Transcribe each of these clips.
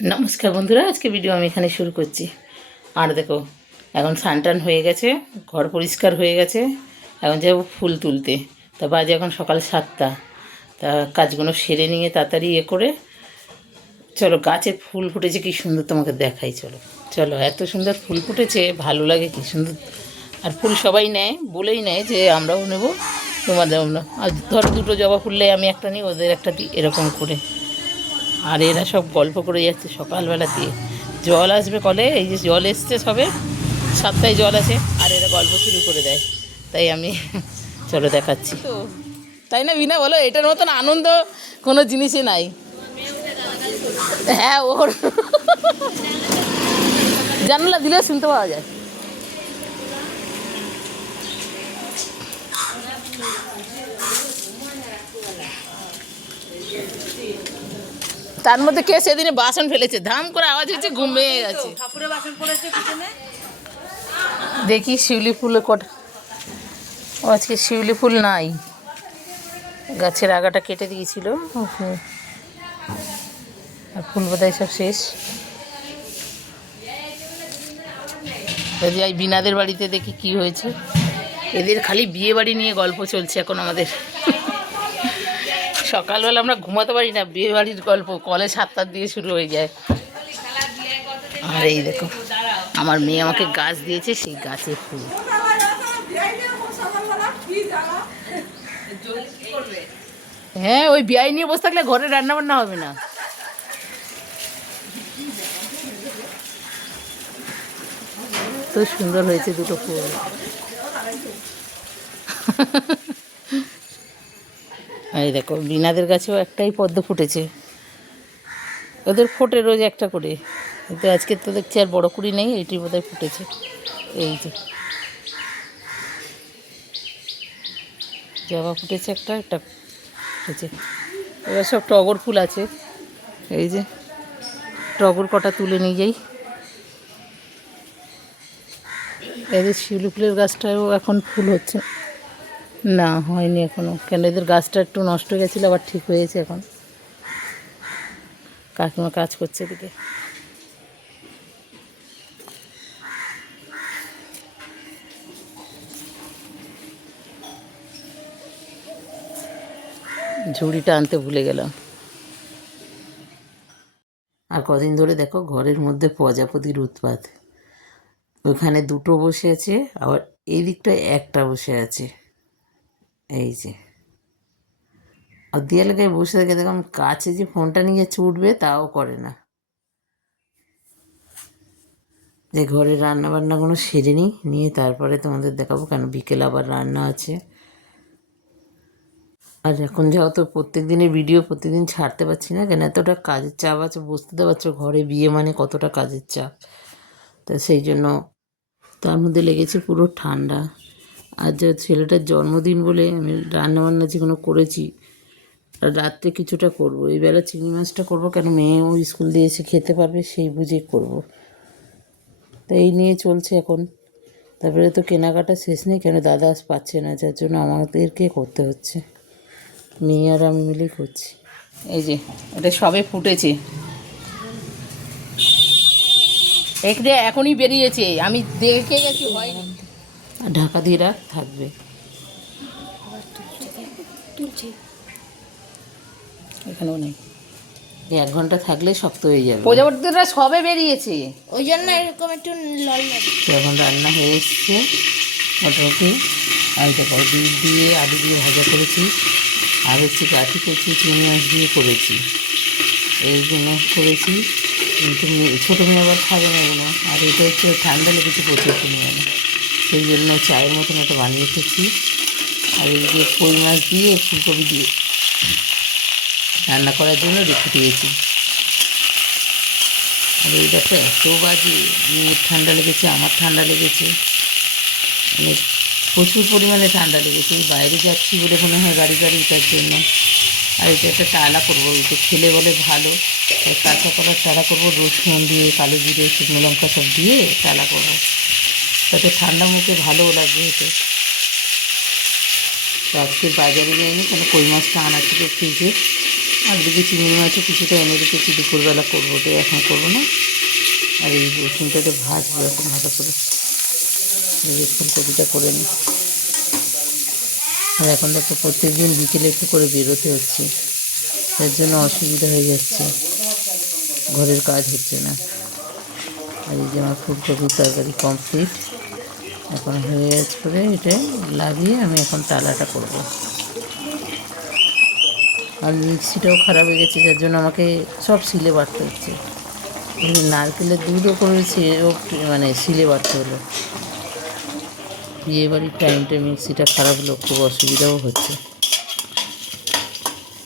নমস্কার বন্ধুরা, আজকে ভিডিও আমি এখানে শুরু করছি। আর দেখো, এখন স্নান টান হয়ে গেছে, ঘর পরিষ্কার হয়ে গেছে। এখন যাবো ফুল তুলতে। তা বাজে এখন সকাল 7টা। তা কাজগুলো সেরে নিয়ে তাড়াতাড়ি করে চলো, গাছে ফুল ফুটেছে কি সুন্দর তোমাকে দেখাই। চলো চলো, এত সুন্দর ফুল ফুটেছে, ভালো লাগে কি সুন্দর। আর ফুল সবাই নেয়, বলেই নেয় যে আমরাও নেবো, তোমাদেরও না। আর ধরো দুটো জবা ফুললে আমি একটা নিই, ওদের একটা দিই, এরকম করে। আর এরা সব গল্প করে যাচ্ছে সকালবেলা দিয়ে। জল আসবে কলে, এই যে জল এসছে সবে, 7টায় জল আছে, আর এরা গল্প শুরু করে দেয়। তাই আমি চলো দেখাচ্ছি তো, তাই না বিনা? বলো, এটার মতন আনন্দ কোনো জিনিসই নাই। হ্যাঁ, ওর জানালা দিলে শুনতে পাওয়া যায়। তার মধ্যে কে সেদিনে বাসন ফেলেছে, ধাম করে আওয়াজ হচ্ছে, ঘুমিয়ে গেছে। দেখি শিউলি ফুলে কটা, ও আজকে শিউলি ফুল নাই, গাছের আগাটা কেটে দিয়েছিল। আর ফুল বোধহয় সব শেষ। যাই বিনাদের বাড়িতে দেখি কি হয়েছে। এদের খালি বিয়ে বাড়ি নিয়ে গল্প চলছে এখন আমাদের। সকালবেলা আমরা ঘুমাতে পারি না, বিয়ে বাড়ির গল্প কলে 7টা দিয়ে শুরু হয়ে যায়। আর এই দেখো, আমার মেয়ে আমাকে গাছ দিয়েছে, সেই গাছের ফুল। হ্যাঁ, ওই বিয়ে নিয়ে বসে থাকলে ঘরে রান্না বান্না হবে না। তো সুন্দর হয়েছে দুটো ফুল। এই দেখো, বিনাদের গাছেও একটাই পদ্ম ফুটেছে, ওদের ফোটে রোজ একটা করে, কিন্তু আজকে তো দেখছি আর বড় কুড়ি নেই, এইটি বোধহয় ফুটেছে। এই যে জবা ফুটেছে, একটা একটা ফুটেছে। এবার সব টগর ফুল আছে, এই যে টগর কটা তুলে নিয়ে যাই। এদের শিউলি ফুলের গাছটাও এখন ফুল হচ্ছে না, হয়নি এখনও, কেন এদের গাছটা একটু নষ্ট হয়ে গেছিলো, আবার ঠিক হয়েছে এখন। কাকিমা কাজ করছে এদিকে। ঝুড়িটা আনতে ভুলে গেলাম। আর কদিন ধরে দেখো ঘরের মধ্যে প্রজাপতির উৎপাত। ওখানে দুটো বসে আছে, আবার এই দিকটায় একটা বসে আছে, এই যে। আর দেয়ালে গায়ে বসে থাকে, দেখো আমি কাছে যে ফোনটা নিয়ে ছুটবে তাও করে না। যে ঘরে রান্না বান্নাগুলো সেরে নিই, নিয়ে তারপরে তোমাদের দেখাবো, কেন বিকেল আবার রান্না আছে। আর এখন যেহেতু প্রত্যেক দিনের ভিডিও প্রত্যেকদিন ছাড়তে পারছি না, কেন এতটা কাজের চাপ আছে, বুঝতে তো পারছো ঘরে বিয়ে মানে কতটা কাজের চাপ। তা সেই জন্য তার মধ্যে লেগেছে পুরো ঠান্ডা। আর যা ছেলেটার জন্মদিন বলে আমি রান্নাবান্না যেগুলো করেছি, আর রাত্রে কিছুটা করব, এই বেলা চিংড়ি মাছটা করবো, কেন মেয়েও স্কুল দিয়ে এসে খেতে পারবে সেই বুঝে করব। তো এই নিয়ে চলছে এখন। তারপরে তো কেনাকাটা শেষ নেই, কেন দাদা আজ পাচ্ছে না, যার জন্য আমাদেরকে করতে হচ্ছে, মেয়ে আর আমি মিলেই করছি। এই যে এটা সবে ফুটেছে, এখানে এখনই বেরিয়েছে, আমি দেখে গেছি হয়নি। ঢাকা দিয়ে রাখ, থাকবে। এখানেও নেই, 1 ঘন্টা থাকলে শক্ত হয়ে যাবে। প্রজাপতিরা সবে বেরিয়েছে, ওই জন্য এরকম একটু লাল লাগে। এখন রান্না হয়ে এসছে মোটামুটি। আর দেখো, দুধ দিয়ে আলু দিয়ে ভাজা করেছি, আর হচ্ছে গাঠি কচি চিংড়ি মাছ দিয়ে করেছি, এইগুলো করেছি। কিন্তু ছোটো মেয়ে আবার খাবে না এগুলো। আর এটা হচ্ছে ঠান্ডা লেগেছে প্রচুর পরিমাণে, সেই জন্য চায়ের মতন একটা বানিয়ে রেখেছি। আর এই যে কই মাছ দিয়ে ফুলকপি দিয়ে রান্না করার জন্য রেখে দিয়েছি। আর এই দেখো এত বাজে, মেয়ের ঠান্ডা লেগেছে, আমার ঠান্ডা লেগেছে, মানে প্রচুর পরিমাণে ঠান্ডা লেগেছে। এই বাইরে যাচ্ছি বলে মনে হয় গাড়ি তার জন্য। আর এটা একটা টালা করবো, এটা খেলে বলে ভালো, তাই কাঁচা কলার টালা করবো, রসুন দিয়ে কালো জিরে শুকনো লঙ্কা সব দিয়ে টালা করবো, তাতে ঠান্ডা মুখে ভালোও লাগবে হতে। তো আজকে বাজারে যাইনি, কেন কই মাছটা আনা ছিল ফ্রিজে, আর দিকে চিংড়ি মাছও কিছুটা এনে রেখেছি, দুপুরবেলা করবো, তো এখন করবো না। আর এই রসুনটাতে ভাজবো এখন ভালো করে, এই ফুলকপিটা করে নিই। আর এখন দেখো প্রত্যেকদিন বিকেলে একটু করে বেরোতে হচ্ছে, তার জন্য অসুবিধা হয়ে যাচ্ছে, ঘরের কাজ হচ্ছে না। আর এই যে আমার ফুলকপির তরকারি কমপ্লিট, এখন হয়ে গেছে করে এটা লাগিয়ে আমি এখন টালাটা করব। আর মিক্সিটাও খারাপ হয়ে গেছে, যার জন্য আমাকে সব শিলে বাটতে হচ্ছে। নারকেলের দুধও করেছি, ও মানে শিলে বাটতে হলো। বিয়েবাড়ির টাইমটা মিক্সিটা খারাপ হলো, খুব অসুবিধাও হচ্ছে।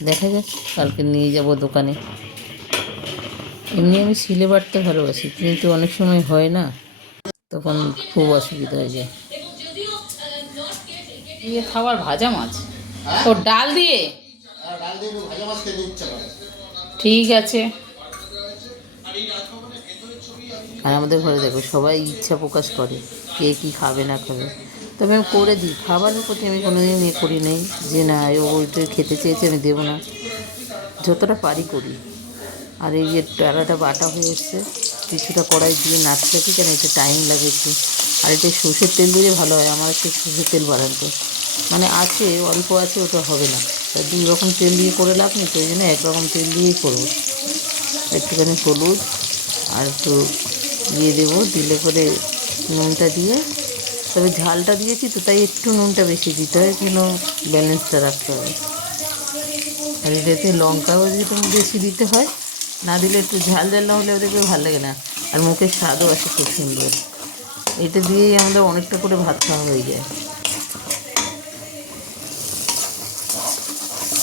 দেখা যাক, কালকে নিয়ে যাব দোকানে। এমনি আমি শিলে বাটতে ভালোবাসি, কিন্তু অনেক সময় হয় না, তখন খুব অসুবিধা হয়ে যায়। দিয়ে খাবার ভাজা মাছ, ও ডাল দিয়ে, ঠিক আছে। আর আমাদের ঘরে দেখো সবাই ইচ্ছা প্রকাশ করে কে কী খাবে না খাবে, তবে আমি করে দিই। খাবারের প্রতি আমি কোনোদিন ইয়ে করি নেই যে না ওইটা খেতে চেয়েছে আমি দেবো না, যতটা পারি করি। আর এই যে টালাটা বাটা হয়ে এসছে, কিছুটা কড়াই দিয়ে নাড়তে থাকি, কেন এটা টাইম লাগে একটু। আর এটা সর্ষের তেল দিলে ভালো হয়, আমার একটু সর্ষের তেল বাড়াতে মানে আছে, অল্প আছে, ওটা হবে না। তা 2 রকম তেল দিয়ে করে লাভ নেই, তো ওই জন্য 1 রকম তেল দিয়েই করবো। একটুখানি হলুদ আর একটু দিয়ে দেবো, দিলে করে নুনটা দিয়ে, তবে ঝালটা দিয়েছি তো তাই একটু নুনটা বেশি দিতে হয়, যেন ব্যালেন্সটা রাখতে হবে। আর এটাতে লঙ্কাও যেহেতু বেশি দিতে হয়, না দিলে একটু ঝাল ঝাল না হলে ওদেরকে ভালো লাগে না, আর মুখের স্বাদও আসে খুব সুন্দর। এটা দিয়েই আমাদের অনেকটা করে ভাত খাওয়া হয়ে যায়।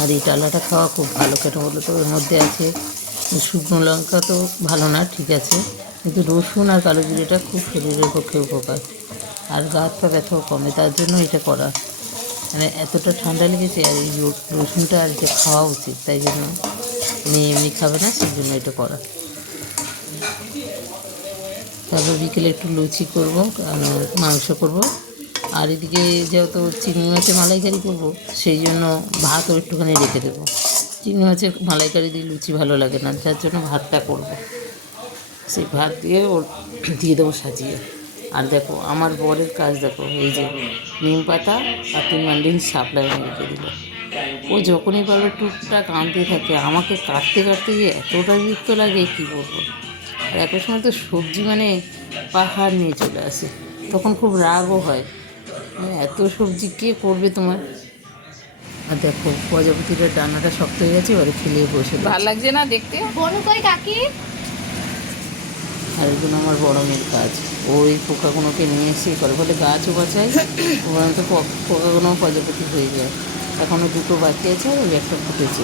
আর এই ডালাটা খাওয়া খুব ভালো, কেন বলো তো, ওর মধ্যে আছে শুকনো লঙ্কা, তো ভালো না ঠিক আছে, কিন্তু রসুন আর কালো জিরেটা খুব শরীরের পক্ষে উপকার, আর গা হাত পা ব্যথাও কমে, তার জন্য এটা করা। মানে এতটা ঠান্ডা লেগেছে, আর এই রসুনটা আর এটা খাওয়া উচিত, তাই জন্য মেয়ে এমনি খাবে না, সেই জন্য এটা করা। তারপর বিকেলে একটু লুচি করবো, মাংস করব। আর এদিকে যেহেতু চিংড়ি মাছের মালাইকারি করবো, সেই জন্য ভাতও একটুখানি রেখে দেবো। চিংড়ি মাছের মালাইকারি দিয়ে লুচি ভালো লাগে না, যার জন্য ভাতটা করব। সেই ভাত দিয়ে ওর দিয়ে দেবো সাজিয়ে। আর দেখো আমার বরের কাজ দেখো, এই যে নিম পাতা আর 3 বান্ডিল শাপলা এনে রেখে দিল। ও যখনই পারবে টুকটাক আনতে থাকে, আমাকে কাটতে কাটতে যে এতটা বিরক্ত লাগে কী বলবো। আর একটা সময় তো সবজি মানে পাহাড় নিয়ে চলে আসে, তখন খুব রাগও হয়, এত সবজি কে করবে তোমার। আর দেখো প্রজাপতিটার ডানাটা শক্ত হয়ে গেছে, এবারে ফেলিয়ে বসে, ভালো লাগছে না দেখতে। বনু কই কাকি? আর এগুলো আমার বড় মেয়ের কাজ, ওই পোকাগুলোকে নিয়ে এসে করে, বলে গাছও বাঁচায়, ওখানে তো পোকাগুলো প্রজাপতি হয়ে যায়। এখনও 2টো বাকি আছে, ওই একটা ফুটেছে।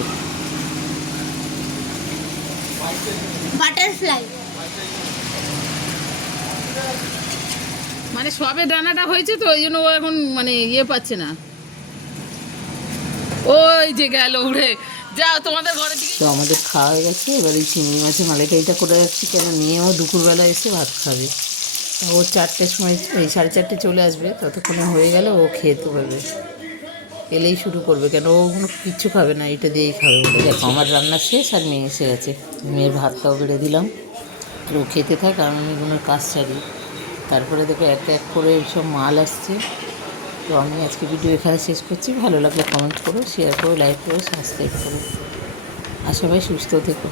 বাটারফ্লাই। মানে সবে ডানাটা হয়েছে তো, ওই জন্য ও এখন মানে ইয়ে পাচ্ছে না। ওই যে গেল উড়ে, যাও তোমাদের ঘরের দিকে। তো আমাদের খাওয়া হয়ে গেছে, এবার এই চিংড়ি মাছের মালাইকারিটা করে রাখছি, কেন মেয়েও দুপুরবেলা এসে ভাত খাবে। ও 4টের সময়, এই 4:30 চলে আসবে, ততক্ষণে হয়ে গেলে ও খেতে পারবে, এলেই শুরু করবে, কেন ও কোনো কিচ্ছু খাবে না, এটা দিয়েই খাবে বলে। দেখো আমার রান্না শেষ, আর মেয়ে এসে গেছে, মেয়ের ভাতটাও বেড়ে দিলাম, আর ও খেতে থাক, আর আমি এগুলোর কাজ ছাড়ি। তারপরে দেখো এক এক করে সব মাল আসছে। তো আমি আজকে ভিডিও এখানে শেষ করছি, ভালো লাগলে কমেন্ট করো, শেয়ার করো, লাইক করো, সাবস্ক্রাইব করো, আর সবাই সুস্থ থেকো।